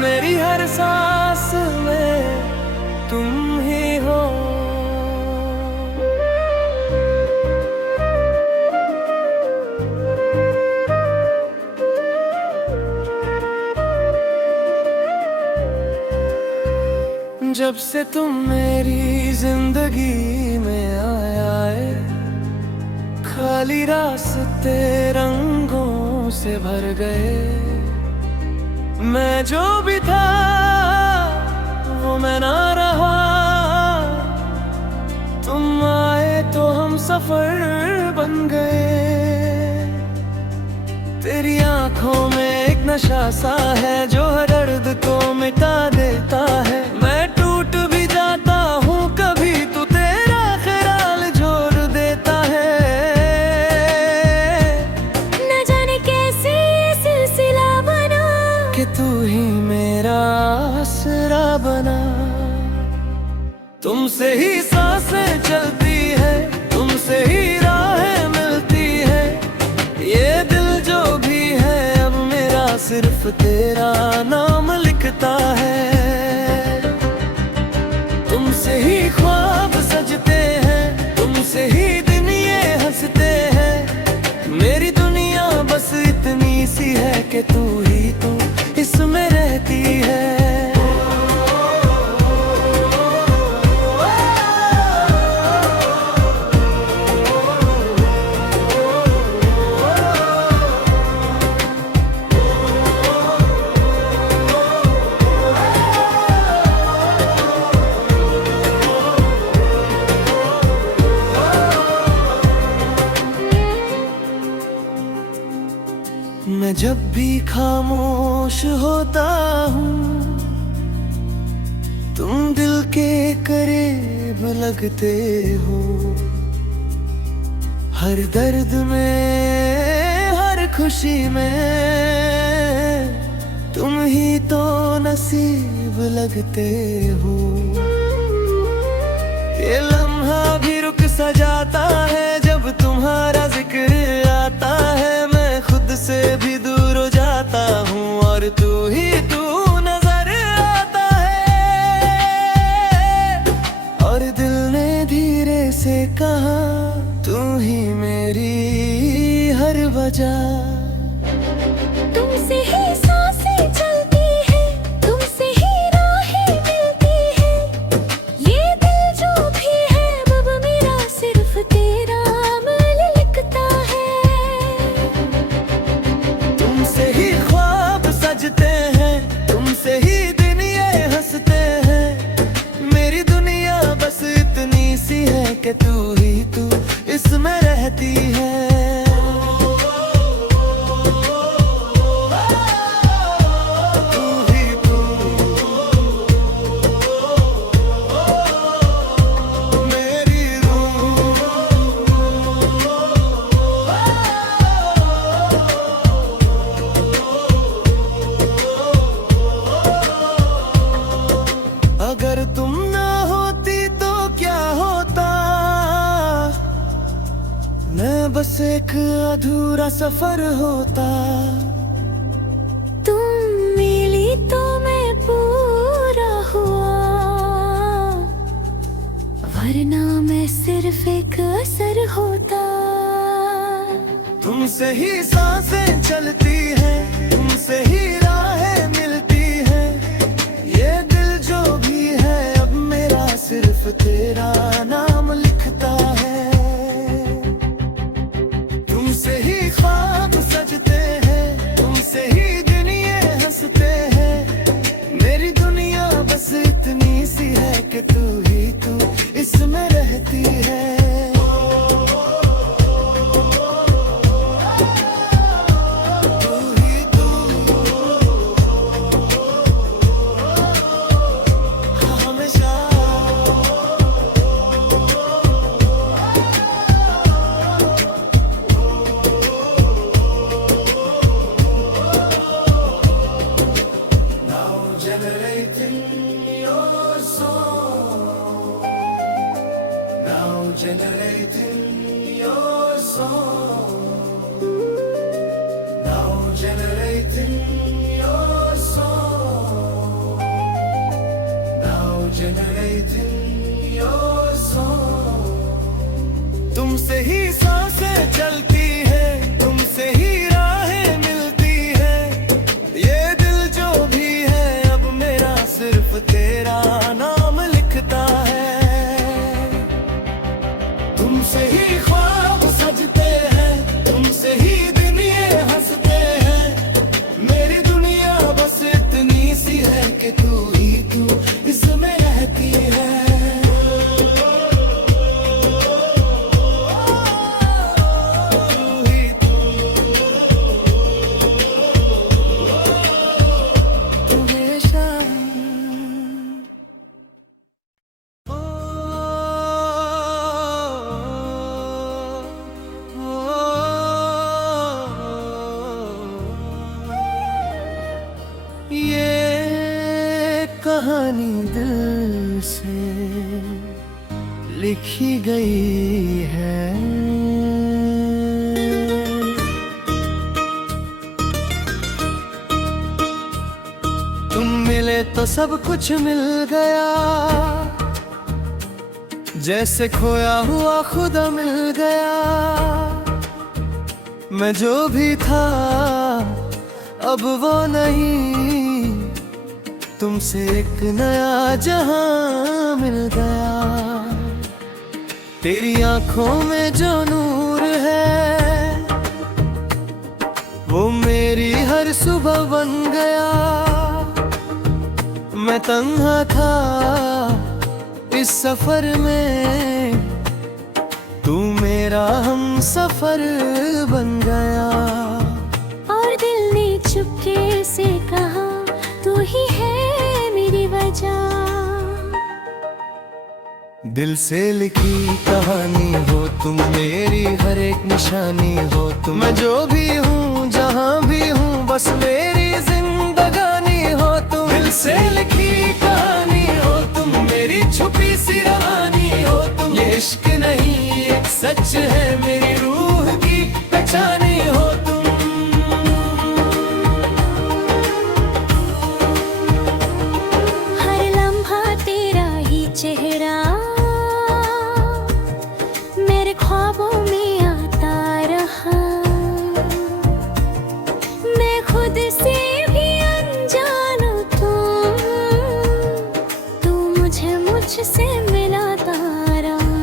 मेरी हर सांस में तुम ही हो। जब से तुम मेरी जिंदगी में आए, खाली रास्ते रंगों से भर गए। मैं जो भी था वो मैं ना रहा, तुम आए तो हम सफर बन गए। तेरी आंखों में एक नशा सा है जो हर दर्द को मिटा देता है। मैं टूट भी जाता हूँ कभी तो तेरा ख्याल जोड़ देता है। न जाने कैसे ये सिलसिला बना कि तू ही मेरा आसरा बना। तुमसे ही सांसें चलती है, तुमसे ही राहें मिलती है। ये दिल जो भी है अब मेरा सिर्फ तेरा नाम लिखता है। तुमसे ही ख्वाब सजते हैं, तुमसे ही दिन ये हंसते हैं। मेरी दुनिया बस इतनी सी है कि तू ही तू इसमें रहती है। मैं जब भी खामोश होता हूँ, तुम दिल के करीब लगते हो। हर दर्द में हर खुशी में तुम ही तो नसीब लगते हो। ये लम्हा भी रुक सा जाता है जब तुम्हारा जिक्र आता है। मैं खुद से भी दूर हो जाता हूँ और तू ही तू नजर आता है। और दिल ने धीरे से कहा तू ही मेरी हर वजह। तुमसे ही सांसें चलती है, तुमसे ही राहें मिलती है। ये दिल जो भी है अब मेरा सिर्फ तेरा अमल लिखता है। तुमसे ही ख्वाब सजते हैं, तुमसे ही दिन ये हंसते हैं। मेरी दुनिया बस इतनी सी है कि तू ही तू इसमें रहती है। अगर तुम ना होती तो क्या होता, मैं बस एक अधूरा सफर होता। तुम मिली तो मैं पूरा हुआ, वरना मैं सिर्फ एक असर होता। तुमसे ही सांसें चलती हैं, तुमसे ही राहें मिलती हैं। ये दिल जो भी है अब मेरा सिर्फ तेरा नाम लिखता है। तुमसे ही ख्वाब सजते हैं, तुमसे ही दिन ये हंसते हैं। मेरी दुनिया बस इतनी सी है कि तू ही तू इसमें रहती है। तू generate in your soul. तुमसे ही सांसें चलती है, तुमसे ही राहें मिलती है, ये दिल जो भी है अब मेरा सिर्फ तेरा नाम लिखता है। तुमसे ही ख्वाब सजते हैं, तुमसे ही दिन ये हंसते हैं, मेरी दुनिया बस इतनी सी है कि तू ही तू इसमें रहती है। ये कहानी दिल से लिखी गई है। तुम मिले तो सब कुछ मिल गया, जैसे खोया हुआ खुदा मिल गया। मैं जो भी था अब वो नहीं, तुमसे एक नया जहां मिल गया। तेरी आंखों में जो नूर है वो मेरी हर सुबह बन गया। मैं तन्हा था इस सफर में, तू मेरा हम सफर बन गया। और दिल ने चुपके से कहा तू ही है मेरी वजह। दिल से लिखी कहानी हो तुम, मेरी हर एक निशानी हो तुम। मैं जो भी हूँ जहाँ भी हूँ बस मेरी जिंदगानी हो तुम। दिल से लिखी कहानी हो तुम, मेरी छुपी सी कहानी हो तुम। ये इश्क नहीं एक सच है, मेरी रूह की पहचानी हो तुम। हर लम्हा तेरा ही चेहरा मेरे ख्वाबों में आता रहा। मैं खुद से भी अनजान तू मुझे मुझसे मिलाता रहा।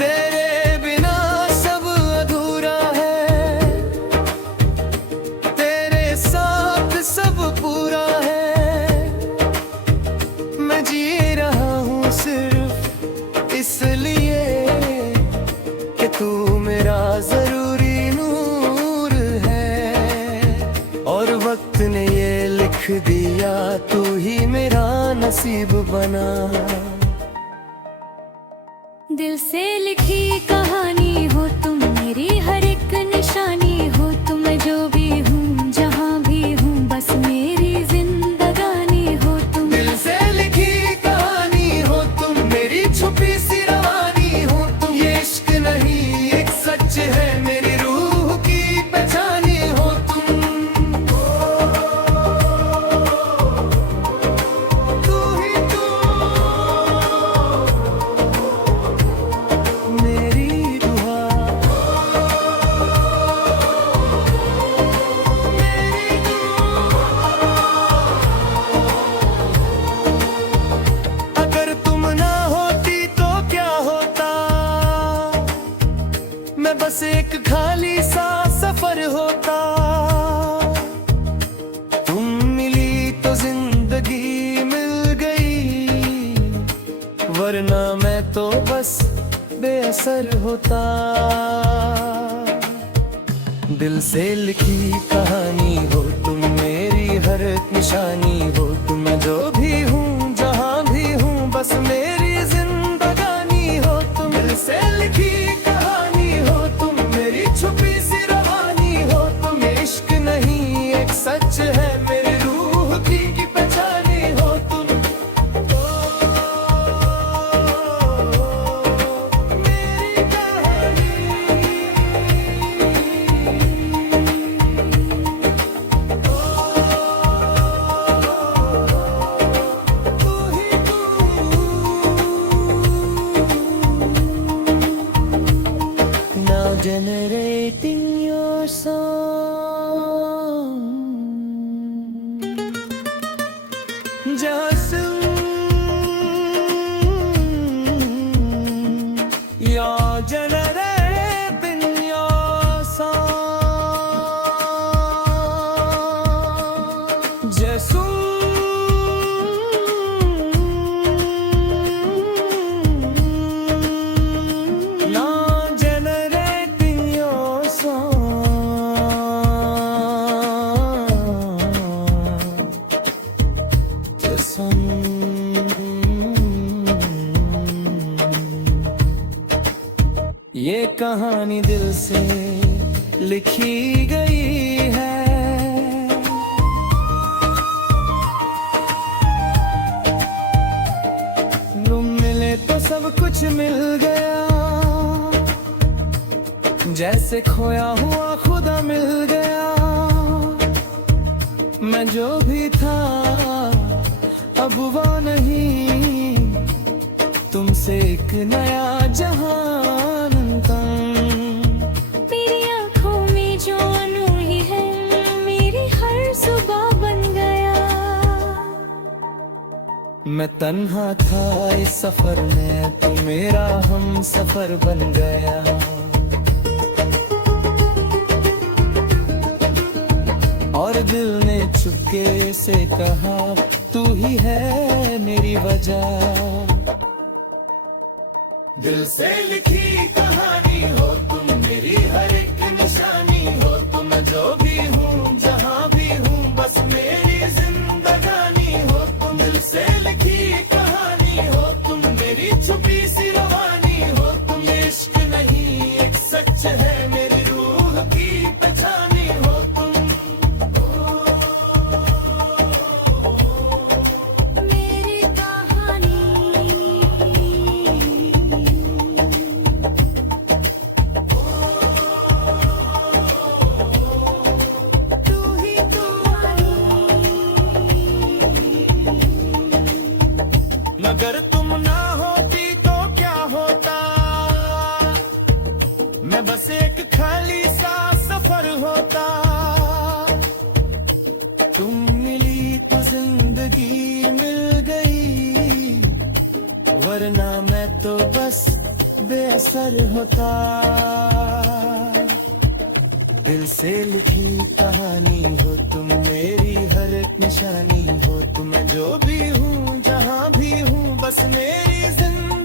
तेरे बिना सब अधूरा है, तेरे साथ सब पूरा है। मैं जी रहा हूँ सिर्फ इसलिए कि तू मेरा जरूरी नूर है। और वक्त ने ये लिख दिया तू ही मेरा नसीब बना। दिल से लिखी कहानी हो तुम, मेरी हर एक निशानी हो तुम। मैं जो भी हूँ जहाँ भी हूँ बस मेरी जिंदगानी हो तुम। दिल से लिखी कहानी हो तुम, मेरी छुपी सी रवानी हो तुम। ये इश्क नहीं एक सच है, मेरी रूह की पहचानी हो तुम। तू ही तू मेरी दुआ, मेरी अगर तुम ना होती तो क्या होता। मैं बस एक खाली सा सफर होता। तुम मिली तो जिंदगी मिल गई, वरना मैं तो बस बेअसर होता। दिल से लिखी कहानी हो तुम, मेरी हर एक निशानी हो तुम। मैं जो भी हूँ जहाँ भी हूँ बस मेरी जिंदगानी हो तुम। दिल से लिखी कहानी हो तुम, मेरी छुपी सी रवानी हो तुम। ये इश्क नहीं एक सच है, मेरी रूह की पहचानी हो तुम। मेरी कहानी कहानी दिल से लिखी गई है। तुम मिले तो सब कुछ मिल गया, जैसे खोया हुआ खुदा मिल गया। मैं जो भी था अब वो नहीं, तुमसे एक नया जहान तंग। मेरी आंखों में जो अनूही है, मेरी हर सुबह बन गया। मैं तन्हा था इस सफर में, तो मेरा हम सफर बन गया। और दिल ने चुपके से कहा, तू ही है मेरी वजह। दिल से लिखी कहानी हो तुम, मेरी हर एक निशानी हो तुम। जो भी हूँ जहाँ भी हूँ, बस मेरी जिंदगानी हो तुम। दिल से लिखी कहानी हो तुम, मेरी छुपी सी रवानी हो तुम। इश्क नहीं एक सच है, मेरी रूह की पहचानी हो तुम। मेरी कहानी तू ही तू आई। मगर तुम ना होती तो क्या होता, मैं बस एक खाली सा सफर होता। तुम मिली तो जिंदगी मिल गई, वरना मैं तो बस बेअसर होता। दिल से लिखी कहानी हो तुम, मेरी हर एक निशानी हो तुम। जो भी हूँ जहाँ भी हूँ, बस मेरी जिंदगी